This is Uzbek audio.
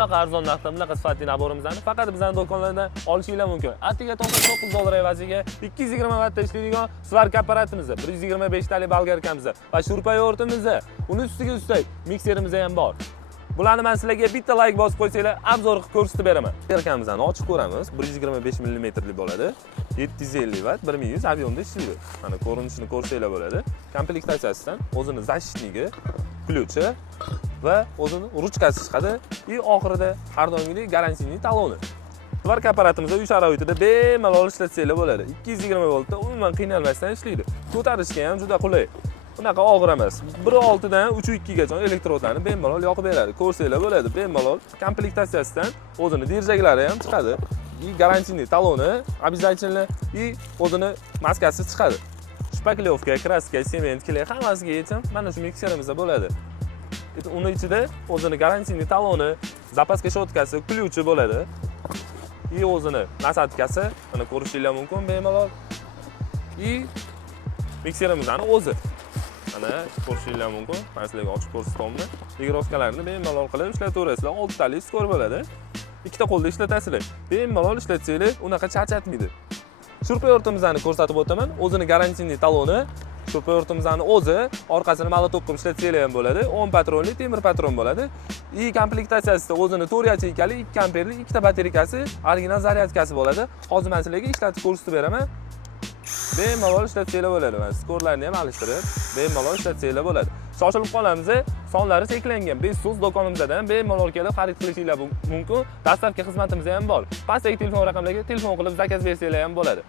Bunaqa arzon narxda bunaqa sifatli naborimizlarni faqat bizning do'konlardan olishingiz mumkin. Attiga $9 evaziga 220 vattda ishlaydigan svarka apparatimiz, 125 talik bolgarkamiz va shurpa yo'rtimiz, uni ustiga ustak mikserimiz ham bor. Bularni men sizlarga bitta like bosib qo'ysanglar, obzor qilib ko'rsatib beraman. Berkamizni ochib ko'ramiz. 125 mm bo'ladi. 750 vatt, 1100 объемda ishlaydi. Mana ko'rinishini ko'rsanglar bo'ladi. Komplektatsiyasidan o'zini защитнigi, ключi va o'zini ruchkasi chiqadi. И oxirida har doimgidek garantiyali taloni. Svarka apparatimiz uy sharoitida bemalol ishlatsanglar bo'ladi. 220 voltda umuman qiynalmasdan ishlaydi. Ko'tarishga ham juda qulay. Bunaqa og'ir emas. 1.6 dan 3.2 gacha elektrodlarni bemalol yoqib beradi. Ko'rsanglar bo'ladi, bemalol komplektatsiyasidan o'zini dirjaklari ham chiqadi. И garantiyali taloni, обязательно и o'zini maskasi chiqadi. Shpaklyovka, kraska, sement, kley hammasiga yechim mana shu mikserimizda bo'ladi. Uni ichida o'zini garantiyali taloni, zapaska shotkasi, ключi bo'ladi. И o'zini nasatkasi, mana ko'rishingiz mumkin bemalol. И mikserimizning o'zi. Mana ko'rishingiz mumkin. Men sizlarga ochib ko'rsataman. Ligrovkalarni bemalol qilib ishlataverasizlar. 6 talik skor bo'ladi. Ikkita qo'lda ishlatasizlar. Bemalol ishlatsanglar, unaqa charchatmaydi. Shurpa yo'rtimizni ko'rsatib o'taman. O'zini garantiyali taloni, shurpa yo'rtimizni o'zi, orqasini malotok qilib ishlatsanglar ham bo'ladi. 10 patronli temir patron bo'ladi. И komplektatsiyasida o'zini 4 yacheykali 2 amperli ikkita batareykasi, original zaryadkasi bo'ladi. Hozir men sizlarga ishlatib ko'rsatib beraman. Bemalol ishlatsanglar bo'ladi. Mana skorlarni ham alishtirib, bemalol ishlatsanglar bo'ladi. Shoshilib qolamiz, sonlari cheklangan. 5 so'z do'konimizdan bemalol kelib xarid qilishingiz mumkin. Dastavka xizmatimiz ham bor. Pastdagi telefon raqamlariga telefon qilib zakaz bersanglar ham bo'ladi.